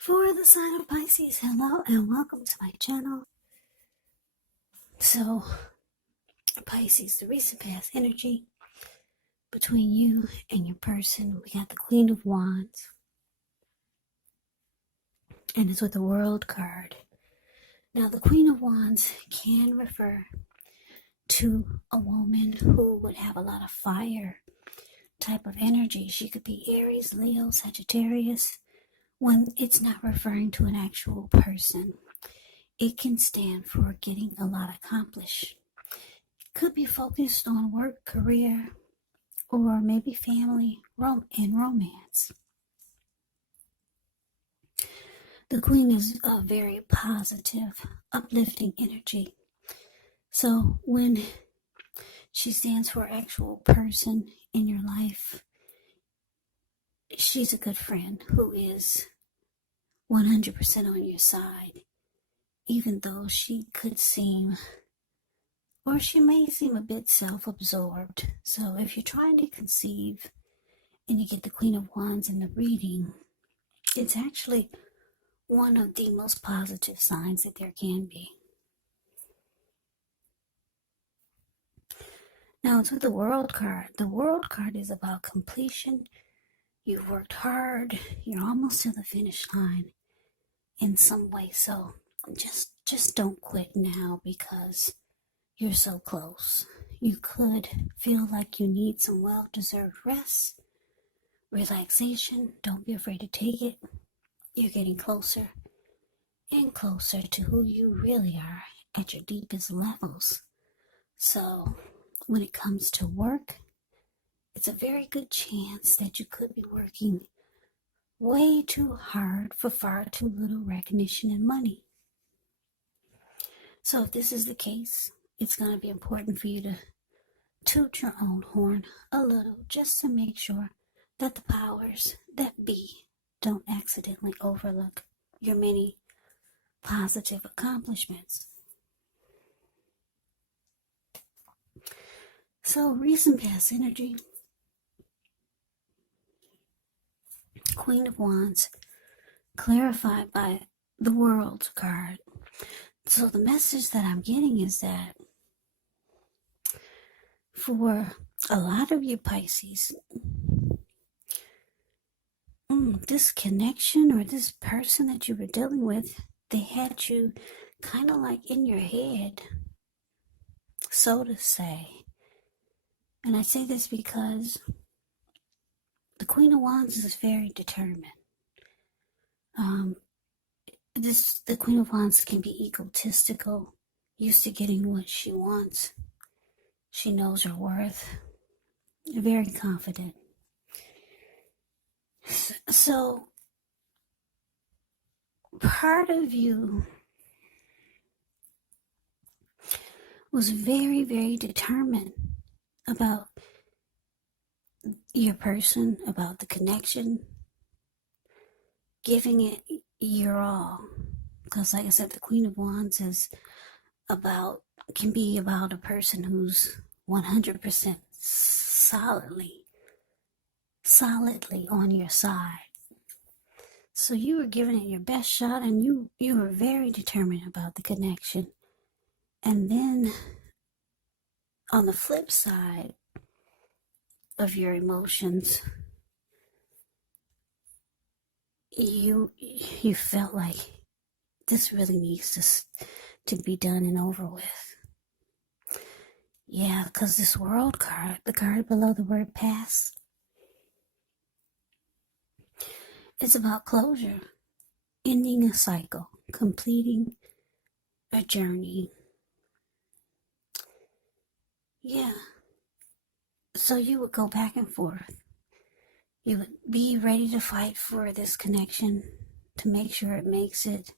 For the sign of Pisces, hello and welcome to my channel. So, Pisces, the recent past energy between you and your person, we got the Queen of Wands, and it's with the World card. Now, the Queen of Wands can refer to a woman who would have a lot of fire type of energy. She could be Aries, Leo, Sagittarius. When it's not referring to an actual person, it can stand for getting a lot accomplished. It could be focused on work, career, or maybe family and romance. The Queen is a very positive, uplifting energy. So when she stands for an actual person in your life, she's a good friend who is 100% on your side, even though she could seem, or she may seem a bit self-absorbed. So if you're trying to conceive and you get the Queen of Wands in the reading, it's actually one of the most positive signs that there can be. Now it's with the World card. The World card is about completion. You've worked hard. You're almost to the finish line in some way. So just don't quit now because you're so close. You could feel like you need some well-deserved rest, relaxation. Don't be afraid to take it. You're getting closer and closer to who you really are at your deepest levels. So when it comes to work, it's a very good chance that you could be working way too hard for far too little recognition and money. So if this is the case, it's going to be important for you to toot your own horn a little just to make sure that the powers that be don't accidentally overlook your many positive accomplishments. So recent past energy, Queen of Wands, clarified by the World card. So the message that I'm getting is that for a lot of you Pisces, this connection or this person that you were dealing with, they had you kind of like in your head, so to say. And I say this because the Queen of Wands is very determined. The Queen of Wands can be egotistical, used to getting what she wants. She knows her worth. Very confident. So, part of you was very, very determined about your person, about the connection, giving it your all. Because like I said, the Queen of Wands can be about a person who's 100% solidly on your side. So you were giving it your best shot, and you were very determined about the connection. And then on the flip side of your emotions, you felt like this really needs to be done and over with. Yeah, because this World card, the card below the word past, it's about closure, ending a cycle, completing a journey. Yeah. So you would go back and forth. You would be ready to fight for this connection, to make sure it makes it.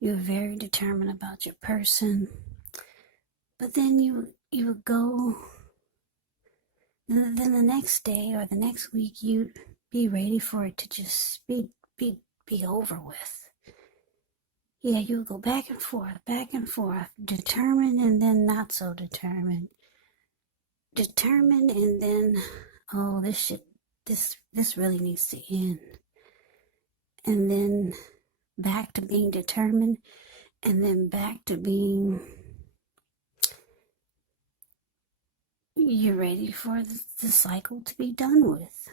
You're very determined about your person. But then you would go, then the next day or the next week, you'd be ready for it to just be over with. Yeah, you would go back and forth, determined and then not so determined. Determined and then, oh, this really needs to end. and then back to being determined, and then back to being, you're ready for the cycle to be done with.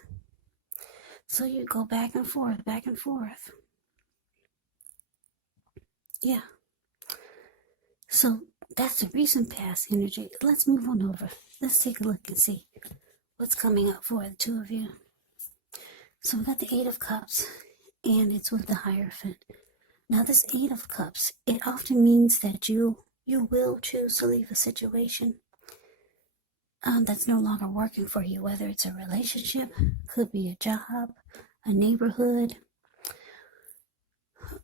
So you go back and forth, back and forth. Yeah. So that's the recent past energy. Let's move on over. Let's take a look and see what's coming up for the two of you. So we got the Eight of Cups, and it's with the Hierophant. Now this Eight of Cups, it often means that you will choose to leave a situation that's no longer working for you, whether it's a relationship, could be a job, a neighborhood,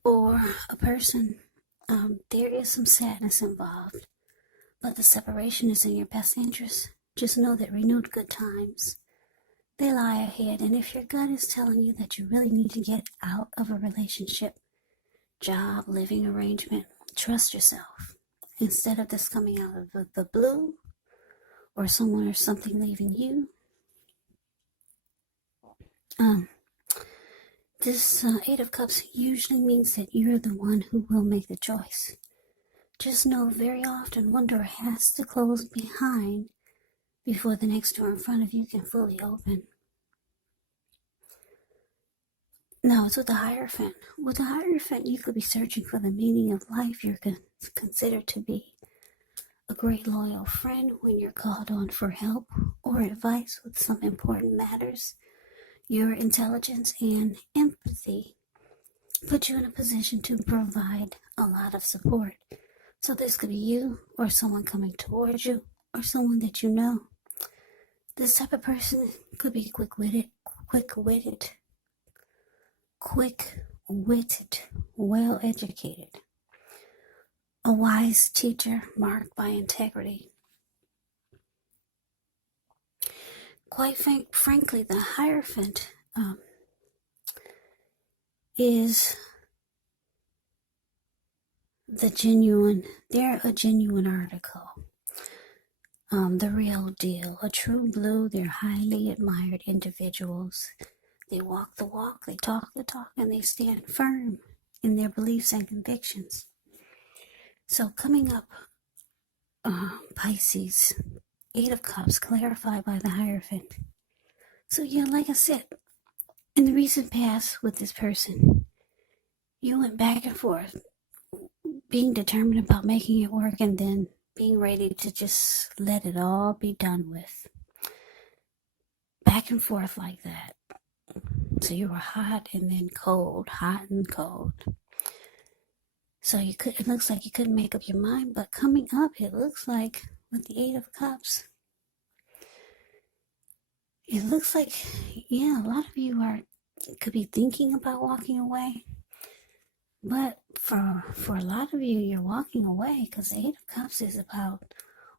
or a person. There is some sadness involved, but the separation is in your best interest. Just know that renewed good times, they lie ahead, and if your gut is telling you that you really need to get out of a relationship, job, living arrangement, trust yourself. Instead of this coming out of the blue, or someone or something leaving you, this Eight of Cups usually means that you're the one who will make the choice. Just know very often one door has to close behind before the next door in front of you can fully open. No, it's with the Hierophant. With the Hierophant, you could be searching for the meaning of life. You're considered to be a great loyal friend when you're called on for help or advice with some important matters. Your intelligence and empathy put you in a position to provide a lot of support. So this could be you or someone coming towards you or someone that you know. This type of person could be quick-witted, well-educated, a wise teacher marked by integrity. Quite frankly, the Hierophant is they're a genuine article. The real deal, a true blue. They're highly admired individuals. They walk the walk, they talk the talk, and they stand firm in their beliefs and convictions. So coming up, Pisces, Eight of Cups, clarified by the Hierophant. So yeah, like I said, in the recent past with this person, you went back and forth, being determined about making it work, and then being ready to just let it all be done with. Back and forth like that. So you were hot and then cold, hot and cold. So it looks like you couldn't make up your mind, but coming up, it looks like with the Eight of Cups, it looks like, yeah, a lot of you could be thinking about walking away. But for a lot of you, you're walking away because the Eight of Cups is about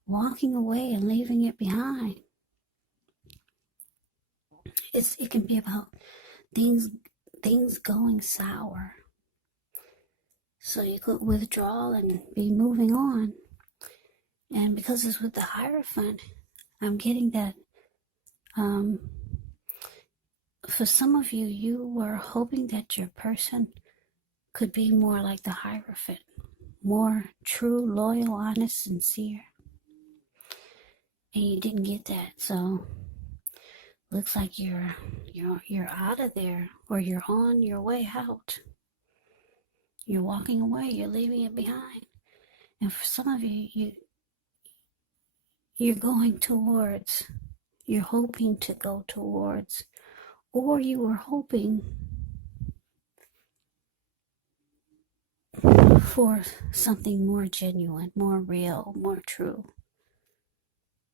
walking away and leaving it behind. It can be about things going sour. So you could withdraw and be moving on. And because it's with the Hierophant, I'm getting that for some of you, you were hoping that your person could be more like the Hierophant, more true, loyal, honest, sincere. And you didn't get that, so looks like you're out of there, or you're on your way out. You're walking away, you're leaving it behind. And for some of you, you're going towards, you're hoping to go towards, or you were hoping for something more genuine, more real, more true,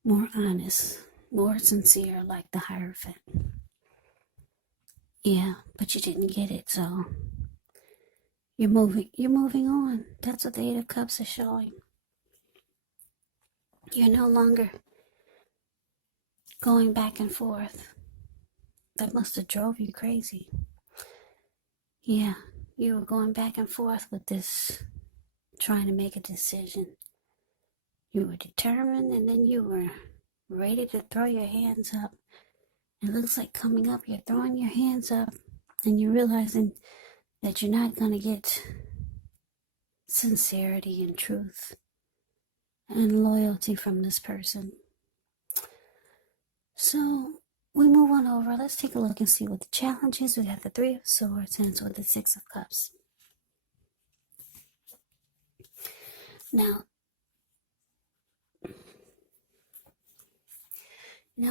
more honest, more sincere, like the Hierophant. Yeah, but you didn't get it, so you're moving on. That's what the Eight of Cups is showing. You're no longer going back and forth. That must have drove you crazy. Yeah, you were going back and forth with this, trying to make a decision. You were determined, and then you were ready to throw your hands up. It looks like coming up, you're throwing your hands up, and you're realizing that you're not going to get sincerity and truth and loyalty from this person. So we move on over. Let's take a look and see what the challenge is. We got the Three of Swords and it's with the Six of Cups. Now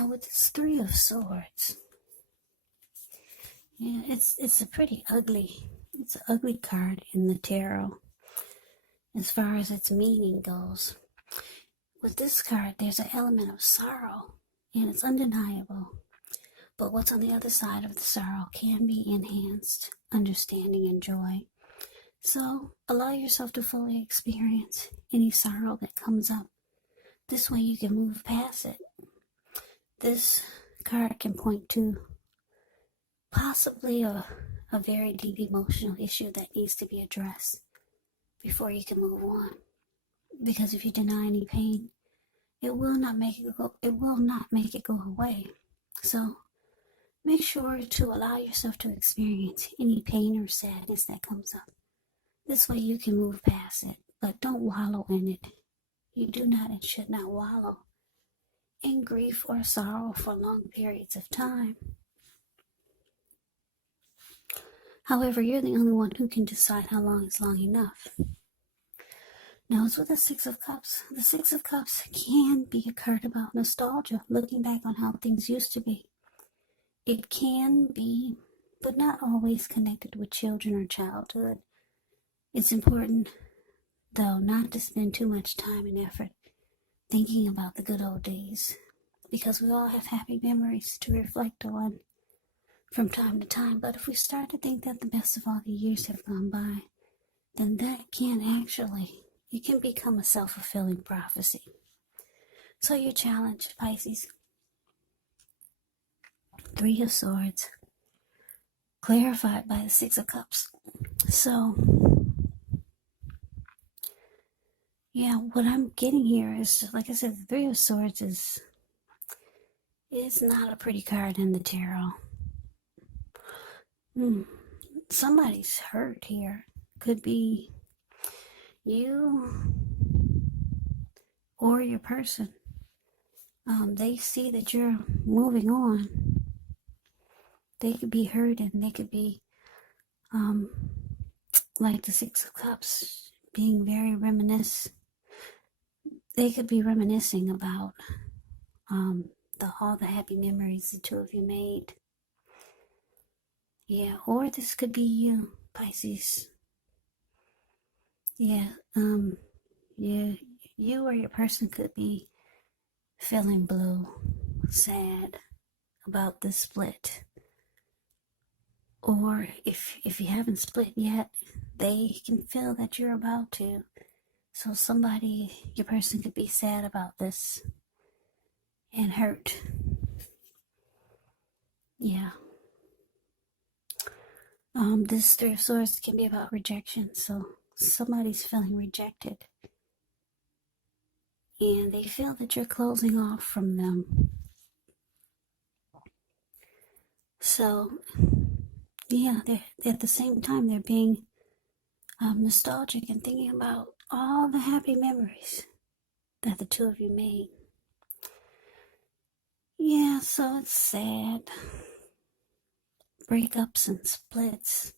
with this Three of Swords, yeah, it's a pretty ugly, it's an ugly card in the tarot as far as its meaning goes. With this card, there's an element of sorrow, and it's undeniable. But what's on the other side of the sorrow can be enhanced understanding and joy. So allow yourself to fully experience any sorrow that comes up. This way you can move past it. This card can point to possibly a very deep emotional issue that needs to be addressed before you can move on. Because if you deny any pain, it will not make it go away. So make sure to allow yourself to experience any pain or sadness that comes up. This way you can move past it, but don't wallow in it. You do not and should not wallow in grief or sorrow for long periods of time. However, you're the only one who can decide how long is long enough. Now, it's with the Six of Cups. The Six of Cups can be a card about nostalgia, looking back on how things used to be. It can be, but not always connected with children or childhood. It's important, though, not to spend too much time and effort thinking about the good old days, because we all have happy memories to reflect on from time to time. But if we start to think that the best of all the years have gone by, then that can actually, it can become a self-fulfilling prophecy. So your challenge, Pisces, Three of Swords, clarified by the Six of Cups. So, yeah, what I'm getting here is, like I said, the Three of Swords is not a pretty card in the tarot. Somebody's hurt here. Could be you or your person. They see that you're moving on. They could be hurt, and they could be like the Six of Cups, being very they could be reminiscing about all the happy memories the two of you made. Yeah, or this could be you, Pisces. Yeah, you or your person could be feeling blue, sad about the split. Or if you haven't split yet, they can feel that you're about to. So your person could be sad about this and hurt. Yeah. This Three of Swords can be about rejection. So somebody's feeling rejected, and they feel that you're closing off from them. So, yeah, they're at the same time they're being nostalgic and thinking about all the happy memories that the two of you made. Yeah, so it's sad. Breakups and splits.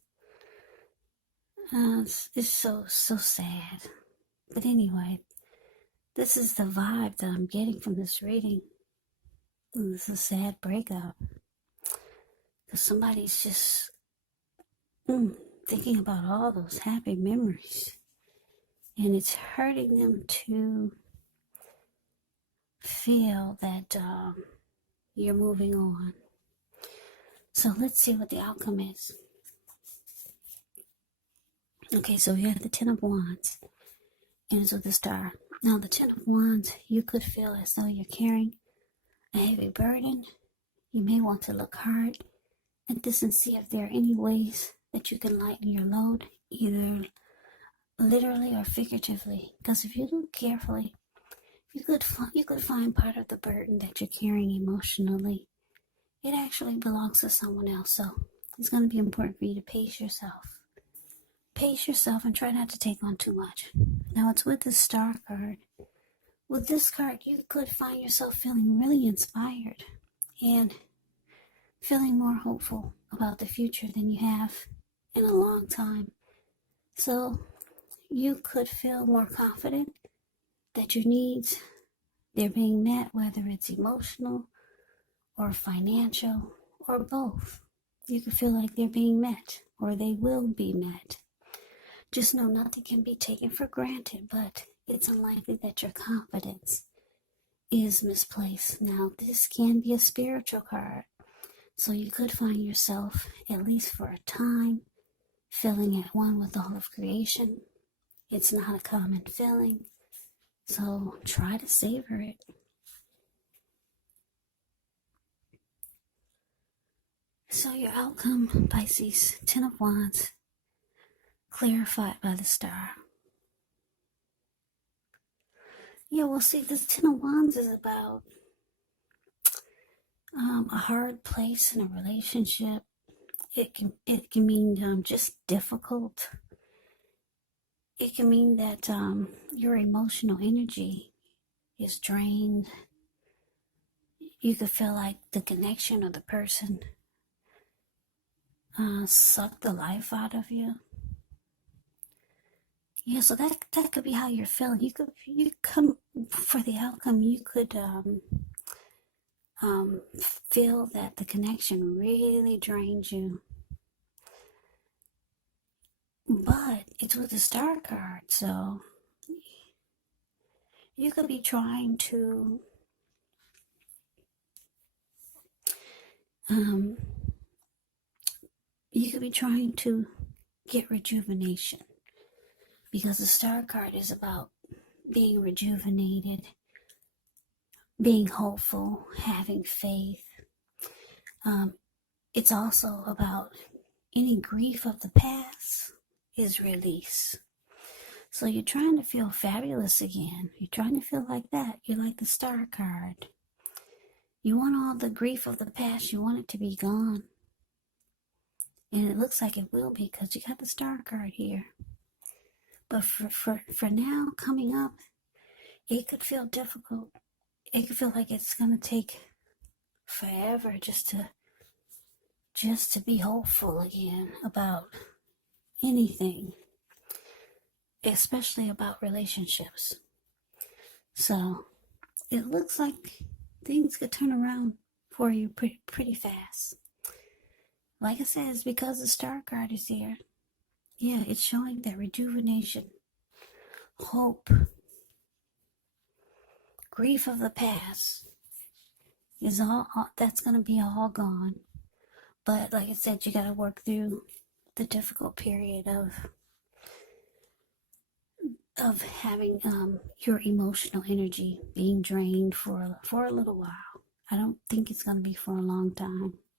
It's so sad. But anyway, this is the vibe that I'm getting from this reading. This is a sad breakup. Because somebody's just thinking about all those happy memories. And it's hurting them to feel that you're moving on. So let's see what the outcome is. Okay, so we have the Ten of Wands. And it's with the Star. Now, the Ten of Wands, you could feel as though you're carrying a heavy burden. You may want to look hard at this and see if there are any ways that you can lighten your load, either literally or figuratively. Because if you look carefully, you could find part of the burden that you're carrying emotionally. It actually belongs to someone else. So it's going to be important for you to pace yourself pace yourself and try not to take on too much. Now it's with the Star card. With this card, you could find yourself feeling really inspired and feeling more hopeful about the future than you have in a long time. So you could feel more confident that your needs, they're being met, whether it's emotional or financial or both. You could feel like they're being met or they will be met. Just know nothing can be taken for granted, but it's unlikely that your confidence is misplaced. Now, this can be a spiritual card, so you could find yourself, at least for a time, feeling at one with all of creation. It's not a common feeling, so try to savor it. So your outcome, Pisces, 10 of Wands, clarified by the Star. Yeah, well, see, this 10 of Wands is about a hard place in a relationship. It can mean just difficult. It can mean that your emotional energy is drained. You could feel like the connection of the person sucked the life out of you. Yeah, so that could be how you're feeling. You come for the outcome. You could feel that the connection really drains you. But it's with the Star card, so you could be trying to get rejuvenation, because the Star card is about being rejuvenated, being hopeful, having faith. It's also about any grief of the past is release. So you're trying to feel fabulous again. You're trying to feel like that. You're like the Star card. You want all the grief of the past. You want it to be gone. And it looks like it will be, because you got the Star card here. But for now, coming up, it could feel difficult. It could feel like it's going to take forever just to be hopeful again about anything, especially about relationships. So it looks like things could turn around for you pretty fast. Like I said, it's because the Star card is here. Yeah, it's showing that rejuvenation, hope, grief of the past is all that's going to be all gone. But like I said, you got to work through the difficult period of having your emotional energy being drained for a little while. I don't think it's going to be for a long time.